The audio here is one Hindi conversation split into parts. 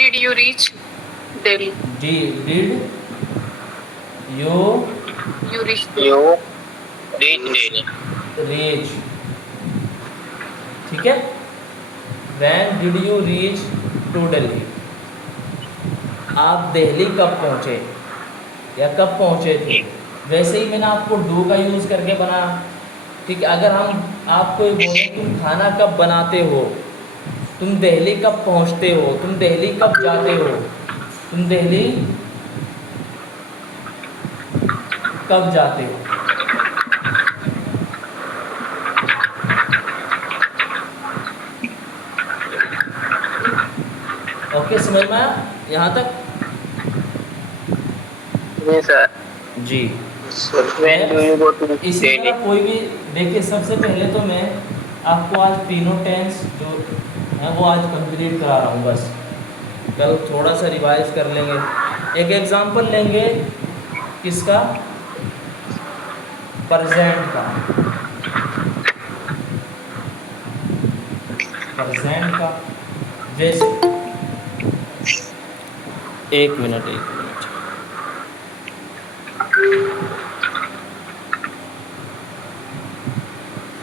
Did you reach Delhi? Did you You reached You Delhi. reach? ठीक है। When did you reach to Delhi? आप दिल्ली कब पहुँचे या कब पहुँचे थे। वैसे ही मैंने आपको डू का यूज़ करके बनाया। ठीक है, अगर हम आपको ये बोले तुम खाना कब बनाते हो, तुम दिल्ली कब पहुँचते हो, तुम दिल्ली कब जाते हो, तुम दिल्ली कब जाते हो। ओके, समझ में आया यहाँ तक। जी सर। जी, When do you go to इसी Delhi? तरह कोई भी देखिए, सबसे पहले तो मैं आपको आज तीनों टेंस जो है वो आज कंप्लीट करा रहा हूँ। बस कल थोड़ा सा रिवाइज कर लेंगे। एक एग्जांपल लेंगे किसका, प्रेजेंट का। प्रेजेंट का जैसे एक मिनट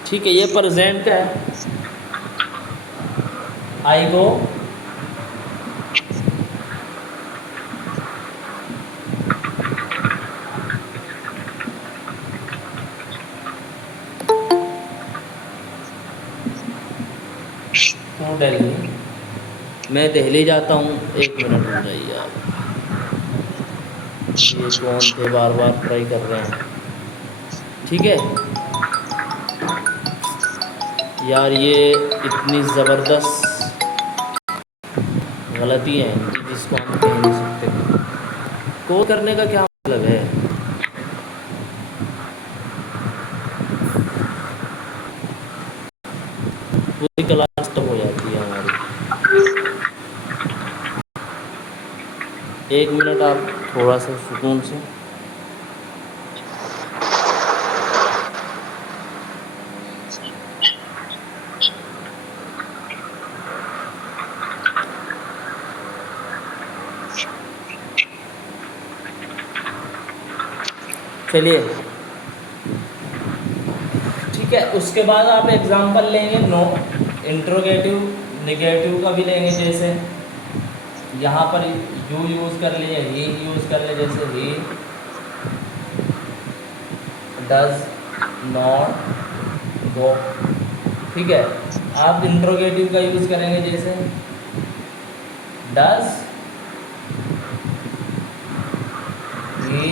ठीक है, ये प्रेजेंट का है। आई गो, टू दिल्ली, मैं दिल्ली जाता हूँ। एक मिनट हो जाइए आप, ये कौन थे बार बार ट्राई कर रहे हैं। ठीक है यार, ये इतनी ज़बरदस्त गलती है इनकी जिसको हम कह नहीं सकते। को करने का क्या मतलब है। पूरी क्लास तक हो जाती है हमारी। एक मिनट आप थोड़ा सा सुकून से। चलिए ठीक है, उसके बाद आप एग्जांपल लेंगे नो इंट्रोगेटिव नेगेटिव का भी लेंगे। जैसे यहाँ पर यू यूज़ कर लिए, ही यूज़ कर ले। जैसे ही डज नॉट गो। ठीक है, आप इंट्रोगेटिव का यूज़ करेंगे। जैसे does he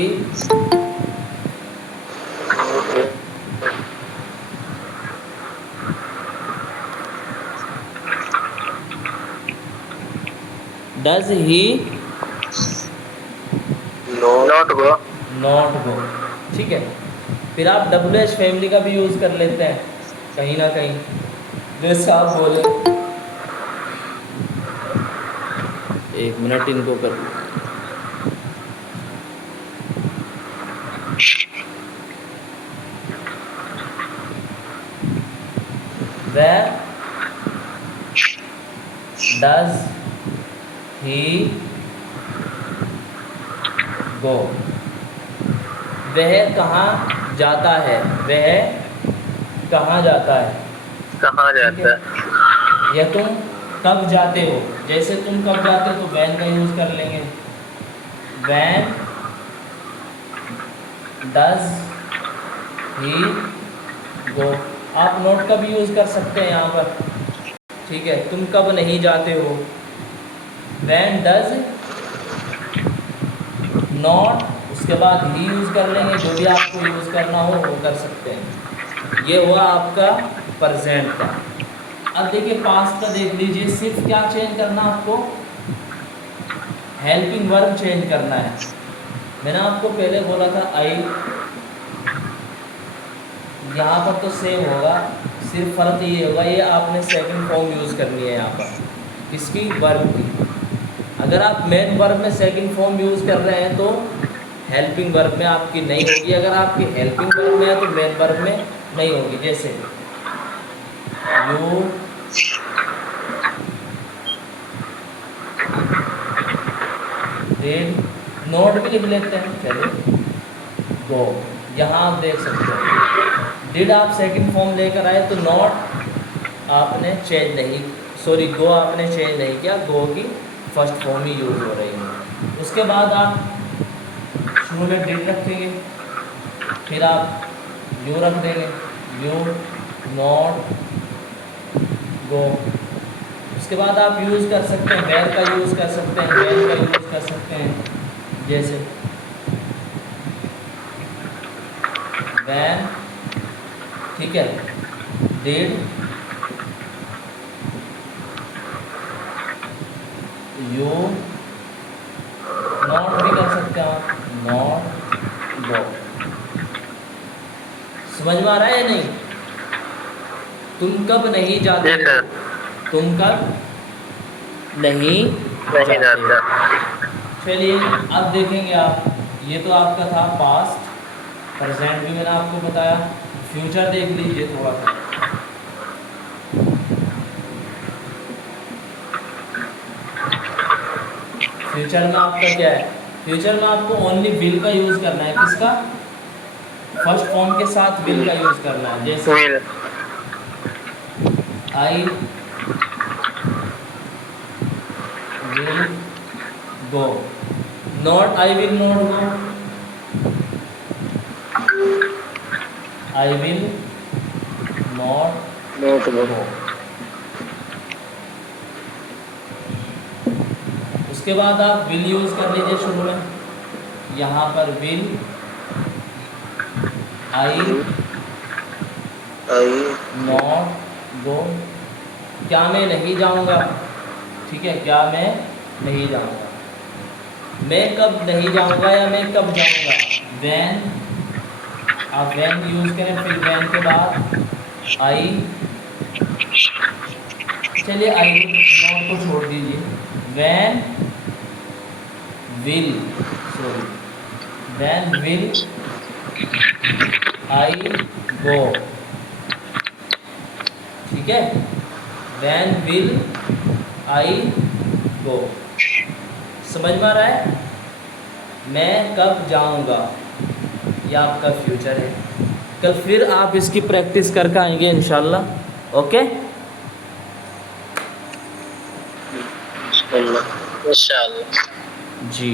does he Not go. Not go. ठीक है, फिर आप WH फैमिली का भी यूज़ कर लेते हैं कहीं ना कहीं। जैसे आप बोले, एक मिनट इनको कर, where does he go। वह कहाँ जाता है, वह कहाँ जाता है। कहाँ जाता है। या तुम कब जाते हो। जैसे तुम कब जाते हो तो वैन का यूज़ कर लेंगे। वैन डज ही गो। आप नोट का भी यूज़ कर सकते हैं यहाँ पर। ठीक है, तुम कब नहीं जाते हो। वैन डज नॉट, उसके बाद ही यूज़ कर लेंगे। जो भी आपको यूज़ करना हो वो कर सकते हैं। ये हुआ आपका प्रेजेंट का। अब देखिए पास्ट का देख लीजिए। सिर्फ क्या चेंज करना आपको, हेल्पिंग वर्ब चेंज करना है। मैंने आपको पहले बोला था आई, यहाँ पर तो सेम होगा, सिर्फ फ़र्क ये होगा ये आपने सेकंड फॉर्म यूज़ करनी है यहाँ पर इसकी वर्ब की। अगर आप मेन वर्ब में सेकंड फॉर्म यूज़ कर रहे हैं तो हेल्पिंग वर्ब में आपकी नहीं होगी। अगर आपकी हेल्पिंग वर्ब में है तो मेन वर्ब में नहीं होगी। जैसे यू डिड, नॉट भी लिख लेते हैं, चलिए गो। यहाँ आप देख सकते हो डिड आप सेकंड फॉर्म लेकर आए तो नॉट आपने चेंज नहीं, सॉरी गो आपने चेंज नहीं किया, गो की फर्स्ट फॉर्म ही यूज़ हो रही है। उसके बाद आप शुरू में डिड रखेंगे, फिर आप यू रख देंगे, यू नॉट गो। उसके बाद आप यूज़ कर सकते हैं वेर का यूज़ कर सकते हैं, वेर का यूज़ कर सकते हैं, जैसे वैन, ठीक है, डिड, यू, नॉट भी कर सकते हैं आप, नॉट गो। समझ में आ रहा है या नहीं? तुम कब नहीं जाते, जी सर। तुम कब नहीं नहीं जाते। जाता। चलिए अब देखेंगे आप, ये तो आपका था पास्ट, प्रेजेंट भी मैंने आपको बताया, फ्यूचर देख लीजिए थोड़ा सा। फ्यूचर में आपका क्या है, फ्यूचर में आपको ओनली विल का यूज़ करना है, किसका, फर्स्ट फॉर्म के साथ विल का यूज़ करना है, जैसे will, I will go, not I will not go, I will not not go. Go. उसके बाद आप विल यूज़ कर लीजिए शुरू में, यहाँ पर will I I not go, क्या मैं नहीं जाऊँगा, ठीक है, क्या मैं नहीं जाऊँगा, मैं कब नहीं जाऊँगा या मैं कब जाऊँगा, वैन, आप वैन यूज़ करें, फिर वैन के बाद आई, चलिए आई नॉट को छोड़ दीजिए, when will, sorry when will I go, ठीक है, वैन विल आई गो। समझ में आ रहा है, मैं कब जाऊंगा, यह आपका फ्यूचर है। कल फिर आप इसकी प्रैक्टिस करके आएंगे इंशाल्लाह, ओके। इंशाल्लाह। जी।